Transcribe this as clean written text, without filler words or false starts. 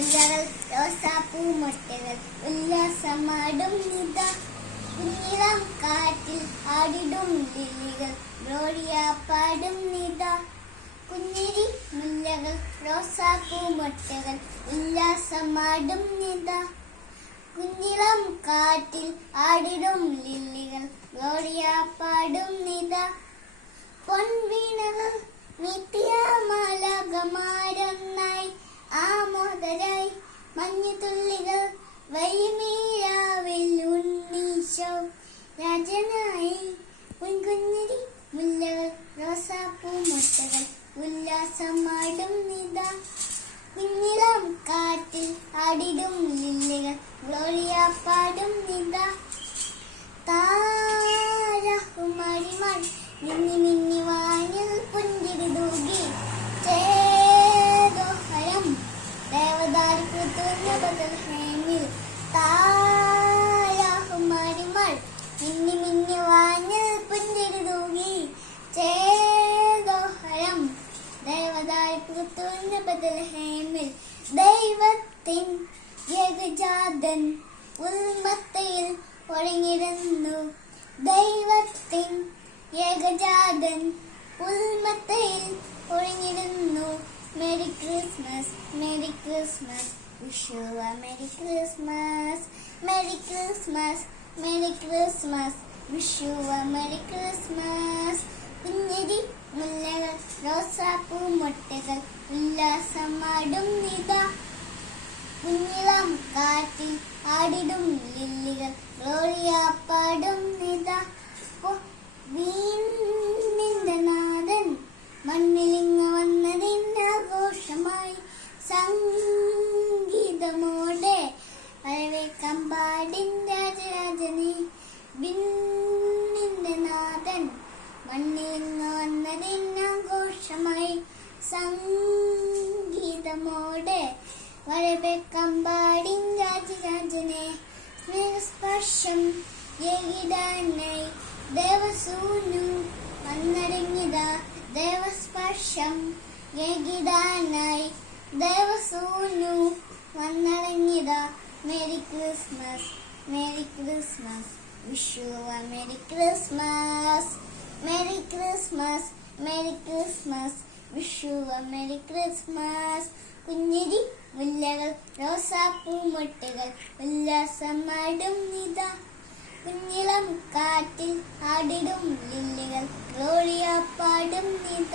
മുല്ലകൾ റോസാപ്പൂ മൊട്ടകൾ ഉല്ലാസമാടും നിത കുഞ്ഞിളം കാറ്റിൽ ആടിടും ലില്ലികൾ ഗ്ലോറിയ പാടും നിത കുഞ്ഞിരി മുല്ലകൾ റോസാപ്പൂ മൊട്ടകൾ ഉല്ലാസമാടും നിത കുഞ്ഞിളം കാറ്റിൽ ആടിടും ലില്ലികൾ ഗ്ലോറിയ പാടും നിത പൊൻവീണകൾ നിത്യ മാലാകമാരൊന്നായി ആമോദരായി മഞ്ഞുതുള്ളികൾ വൈമീരാവിൽ ഉണ്ണീശോ രാജനായി കുഞ്ഞിരി മുല്ലകൾ റോസാപ്പൂ മൊട്ടകൾ ഉല്ലാസമാടും നിത കുഞ്ഞിളം കാറ്റിൽ ആടിടും ലില്ലികൾ ഗ്ലോറിയ പാടും നിത താരകുമാരിമാർ മിന്നി മിന്നി വാനിൽ പുഞ്ചിരി തൂകി ചേതോഹരം ദേവദാരി പുത്തുന്ന ബദൽഹേമിൽ താരകുമാരിമാർ മിന്നി മിന്നി വാനിൽ പുഞ്ചിരി തൂകി ചേതോഹരം ദേവദാരി പുത്തുന്ന ബദൽഹേമിൽ ദൈവത്തിൻ ഏകജാതൻ ഉൾമത്തയിൽ ഒളിഞ്ഞിരുന്നു ദൈവത്തിൻ ഏകജാതൻ ഉൾമത്തയിൽ ഒളിഞ്ഞിരുന്നു merry Christmas merry Christmas wish you a merry Christmas merry Christmas merry Christmas wish you a merry Christmas കുഞ്ഞിരി മുല്ലകൾ റോസാപ്പൂ മൊട്ടകൾ ഉല്ലാസമാടും നിത കുഞ്ഞിളം കാറ്റിൽ ആടിടും ലില്ലികൾ ഗ്ലോറിയ പാടും നിത വീണിന്റെ നാഥൻ മണ്ണിലിങ്ങ വന്നതിന്നാഘോഷമായി സംഗീതമോടെ വരവേക്കാൻ പാടിൻ രാജരാജനെ വിണ്ണിന്റെ നാഥൻ മണ്ണിലിങ്ങ വന്നതിന്നാഘോഷമായി സംഗീതമോടെ വരവേക്കാൻ പാടിൻ രാജരാജനെ സ്നേഹസ്പർശം ഏകിടാനായി ദേവസൂനു വന്നടങ്ങിയതാ ദേവസ്പർശം ഏകിടാനായി ദേവസൂനു വന്നടങ്ങിയതാ merry Christmas merry Christmas wish you a merry Christmas merry Christmas merry Christmas wish you a merry Christmas കുഞ്ഞിരി മുല്ലകൾ റോസാപ്പൂ മൊട്ടകൾ ഉല്ലാസമാടും നിത കുഞ്ഞിളം കാറ്റിൽ ആടിടും ലില്ലികൾ ഗ്ലോറിയ പാടും നിത.